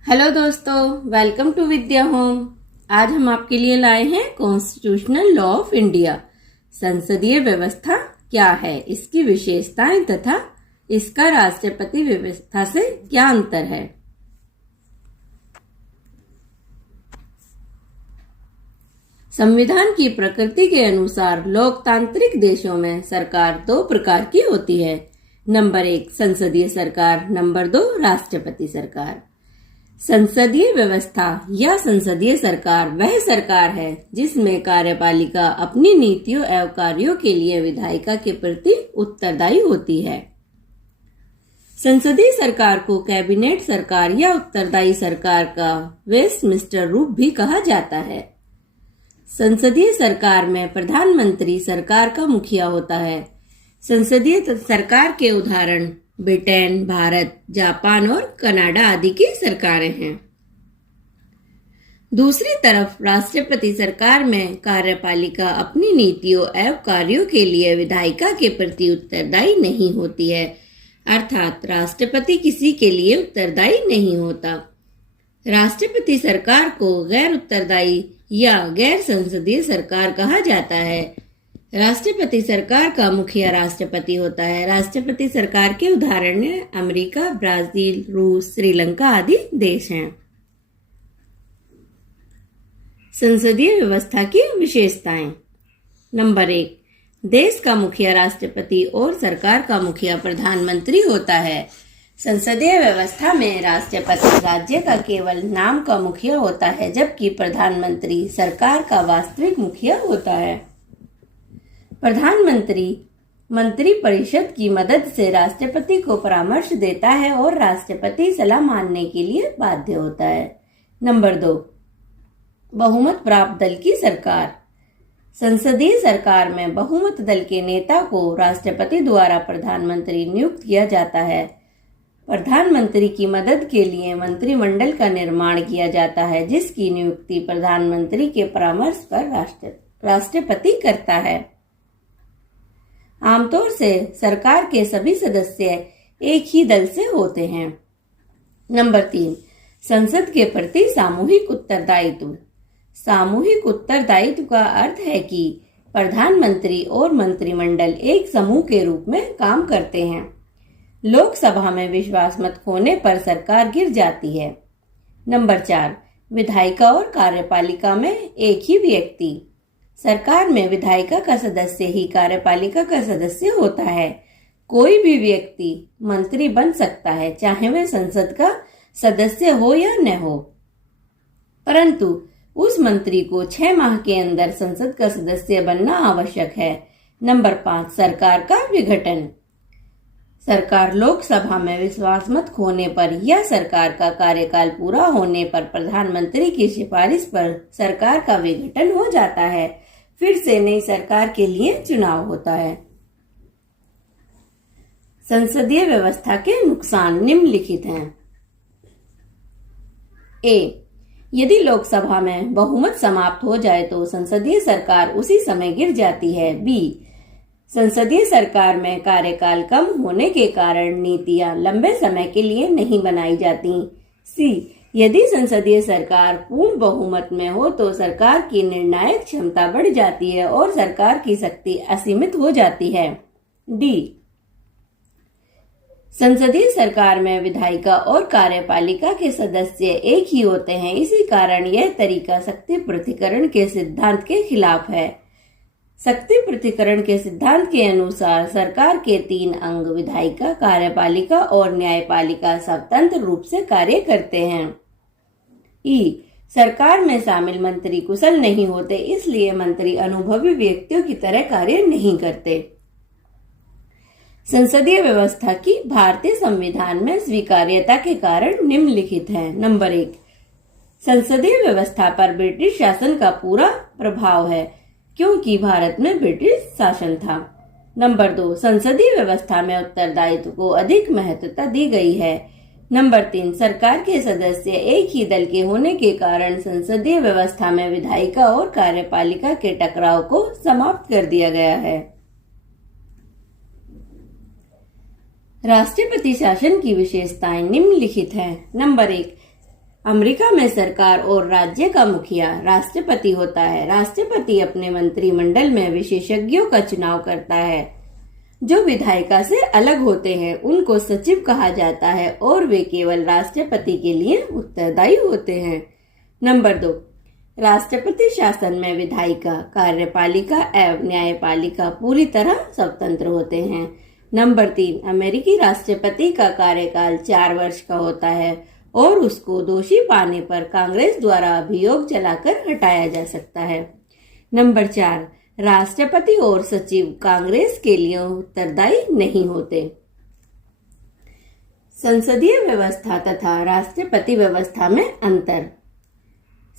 Hello दोस्तों, welcome to Vidya home. आज हम आपके लिए लाए हैं कॉन्स्टिट्यूशनल लॉ ऑफ इंडिया। संसदीय व्यवस्था क्या है, इसकी विशेषताएं तथा इसका राष्ट्रपति व्यवस्था से क्या अंतर है। संविधान की प्रकृति के अनुसार लोकतांत्रिक देशों में सरकार दो प्रकार की होती है। नंबर 1 संसदीय सरकार, नंबर 2 राष्ट्रपति सरकार। संसदीय व्यवस्था या संसदीय सरकार वह सरकार है जिसमें कार्यपालिका अपनी नीतियों एवं कार्यों के लिए विधायिका के प्रति उत्तरदायी होती है। संसदीय सरकार को कैबिनेट सरकार या उत्तरदायी सरकार का वेस्टमिंस्टर रूप भी कहा जाता है। संसदीय सरकार में प्रधानमंत्री सरकार का मुखिया होता है। संसदीय सरकार के उदाहरण ब्रिटेन, भारत, जापान और कनाडा आदि की सरकारें हैं। दूसरी तरफ राष्ट्रपति सरकार में कार्यपालिका अपनी नीतियों एवं कार्यों के लिए विधायिका के प्रति उत्तरदायी नहीं होती है, अर्थात राष्ट्रपति किसी के लिए उत्तरदायी नहीं होता। राष्ट्रपति सरकार को गैर उत्तरदायी या गैर संसदीय सरकार कहा जाता है। राष्ट्रपति सरकार का मुखिया राष्ट्रपति होता है। राष्ट्रपति सरकार के उदाहरण अमेरिका, ब्राजील, रूस, श्रीलंका आदि देश हैं। संसदीय व्यवस्था की विशेषताएं। नंबर 1 देश का मुखिया राष्ट्रपति और सरकार का मुखिया प्रधानमंत्री होता है। संसदीय व्यवस्था में राष्ट्रपति राज्य का केवल नाम का मुखिया होता है, जबकि प्रधानमंत्री सरकार का वास्तविक मुखिया होता है। प्रधानमंत्री मंत्रिपरिषद की मदद से राष्ट्रपति को परामर्श देता है और राष्ट्रपति सलाह मानने के लिए बाध्य होता है। नंबर 2 बहुमत प्राप्त दल की सरकार। संसदीय सरकार में बहुमत दल के नेता को राष्ट्रपति द्वारा प्रधानमंत्री नियुक्त किया जाता है। प्रधानमंत्री की मदद के लिए मंत्रिमंडल का निर्माण किया जाता है, जिसकी नियुक्ति प्रधानमंत्री के परामर्श पर राष्ट्रपति करता है। आमतौर से सरकार के सभी सदस्य एक ही दल से होते हैं। नंबर 3 संसद के प्रति सामूहिक उत्तरदायित्व। सामूहिक उत्तरदायित्व का अर्थ है कि प्रधानमंत्री और मंत्रिमंडल एक समूह के रूप में काम करते हैं। लोकसभा में विश्वास मत होने पर सरकार गिर जाती है। नंबर 4 विधायिका और कार्यपालिका में एक ही व्यक्ति। सरकार में विधायिका का सदस्य ही कार्यपालिका का सदस्य होता है। कोई भी व्यक्ति मंत्री बन सकता है, चाहे वह संसद का सदस्य हो या न हो, परंतु उस मंत्री को 6 माह के अंदर संसद का सदस्य बनना आवश्यक है। नंबर 5 सरकार का विघटन। सरकार लोकसभा में विश्वास मत खोने पर या सरकार का कार्यकाल पूरा होने पर प्रधानमंत्री की सिफारिश पर सरकार का विघटन हो जाता है। फिर से नई सरकार के लिए चुनाव होता है। संसदीय व्यवस्था के नुकसान निम्नलिखित हैं। ए यदि लोकसभा में बहुमत समाप्त हो जाए तो संसदीय सरकार उसी समय गिर जाती है। बी संसदीय सरकार में कार्यकाल कम होने के कारण नीतियां लंबे समय के लिए नहीं बनाई जाती। सी यदि संसदीय सरकार पूर्ण बहुमत में हो तो सरकार की निर्णायक क्षमता बढ़ जाती है और सरकार की शक्ति असीमित हो जाती है। डी संसदीय सरकार में विधायिका और कार्यपालिका के सदस्य एक ही होते हैं। इसी कारण यह तरीका शक्ति पृथक्करण के सिद्धांत के खिलाफ है। शक्ति पृथक्करण के सिद्धांत के अनुसार सरकार के 3 अंग विधायिका, कार्यपालिका और न्यायपालिका स्वतंत्र रूप से कार्य करते हैं। ई सरकार में शामिल मंत्री कुशल नहीं होते, इसलिए मंत्री अनुभवी व्यक्तियों की तरह कार्य नहीं करते। संसदीय व्यवस्था की भारतीय संविधान में स्वीकार्यता के कारण निम्नलिखित है। नंबर 1 संसदीय व्यवस्था पर ब्रिटिश शासन का पूरा प्रभाव है, क्योंकि भारत में ब्रिटिश शासन था। नंबर 2 संसदीय व्यवस्था में उत्तरदायित्व को अधिक महत्वता दी गई है। नंबर 3 सरकार के सदस्य एक ही दल के होने के कारण संसदीय व्यवस्था में विधायिका और कार्यपालिका के टकराव को समाप्त कर दिया गया है। राष्ट्रपति शासन की विशेषताएं निम्नलिखित हैं। नंबर 1 अमेरिका में सरकार और राज्य का मुखिया राष्ट्रपति होता है। राष्ट्रपति अपने मंत्रिमंडल में विशेषज्ञों का चुनाव करता है। जो विधायिका से अलग होते हैं उनको सचिव कहा जाता है और वे केवल राष्ट्रपति के लिए उत्तरदायी होते हैं। नंबर 2, राष्ट्रपति शासन में विधायिका, कार्यपालिका एवं न्यायपालिका पूरी तरह स्वतंत्र होते हैं। नंबर 3, अमेरिकी राष्ट्रपति का कार्यकाल 4 वर्ष का होता है और उसको दोषी पाने पर कांग्रेस द्वारा अभियोग चलाकर हटाया जा सकता है। नंबर 4, राष्ट्रपति और सचिव कांग्रेस के लिए उत्तरदायी नहीं होते। संसदीय व्यवस्था तथा राष्ट्रपति व्यवस्था में अंतर।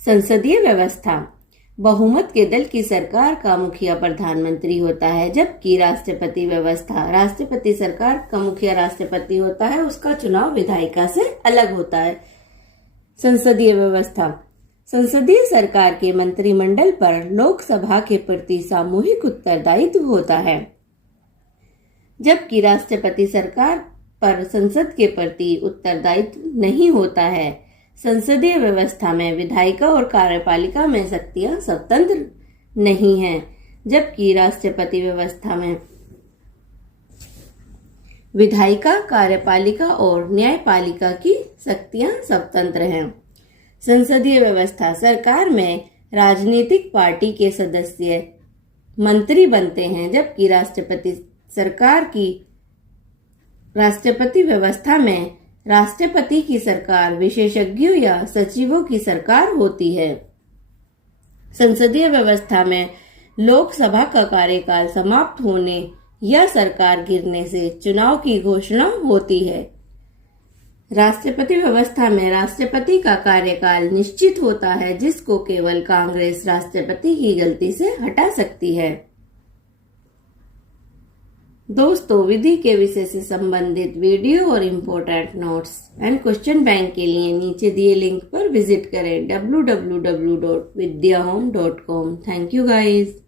संसदीय व्यवस्था, बहुमत के दल की सरकार का मुखिया प्रधानमंत्री होता है, जबकि राष्ट्रपति व्यवस्था, राष्ट्रपति सरकार का मुखिया राष्ट्रपति होता है, उसका चुनाव विधायिका से अलग होता है। संसदीय व्यवस्था, संसदीय सरकार के मंत्रिमंडल पर लोकसभा के प्रति सामूहिक उत्तरदायित्व होता है, जबकि राष्ट्रपति सरकार पर संसद के प्रति उत्तरदायित्व नहीं होता है। संसदीय व्यवस्था में विधायिका और कार्यपालिका में शक्तियां स्वतंत्र नहीं हैं, जबकि राष्ट्रपति व्यवस्था में विधायिका, कार्यपालिका और न्यायपालिका की शक्तियां स्वतंत्र हैं। संसदीय व्यवस्था, सरकार में राजनीतिक पार्टी के सदस्य मंत्री बनते हैं, जबकि राष्ट्रपति व्यवस्था में राष्ट्रपति की सरकार विशेषज्ञों या सचिवों की सरकार होती है। संसदीय व्यवस्था में लोकसभा का कार्यकाल समाप्त होने या सरकार गिरने से चुनाव की घोषणा होती है। राष्ट्रपति व्यवस्था में राष्ट्रपति का कार्यकाल निश्चित होता है, जिसको केवल कांग्रेस राष्ट्रपति की गलती से हटा सकती है। दोस्तों, विधि के विषय से संबंधित वीडियो और important notes and question bank के लिए नीचे दिए लिंक पर विजिट करें www.vidyahome.com। Thank you guys.